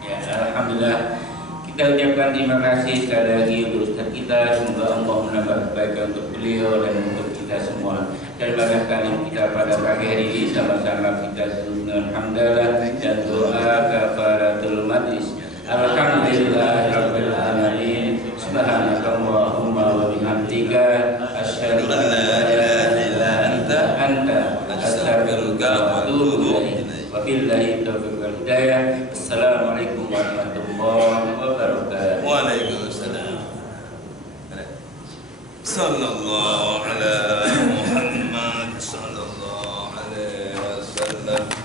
Ya, alhamdulillah. Kita ucapkan terima kasih sekali lagi untuk Ustaz kita. Semoga Allah menambah kebaikan untuk beliau dan untuk kita semua. Dan barangkali kita pada pagi hari ini sama-sama kita dengan hamdalah dan doa kafaratul majlis. Alhamdulillahirabbil alamin. Subhanakallahumma wa bihamdika asyhadu an la ilaha illa anta astaghfiruka wa atubu ilaik. Wa billahi taufiq wal hidayah. Assalamualaikum warahmatullahi wabarakatuh. Waalaikumsalam. Sallallahu ala Muhammad sallallahu alaihi wasallam.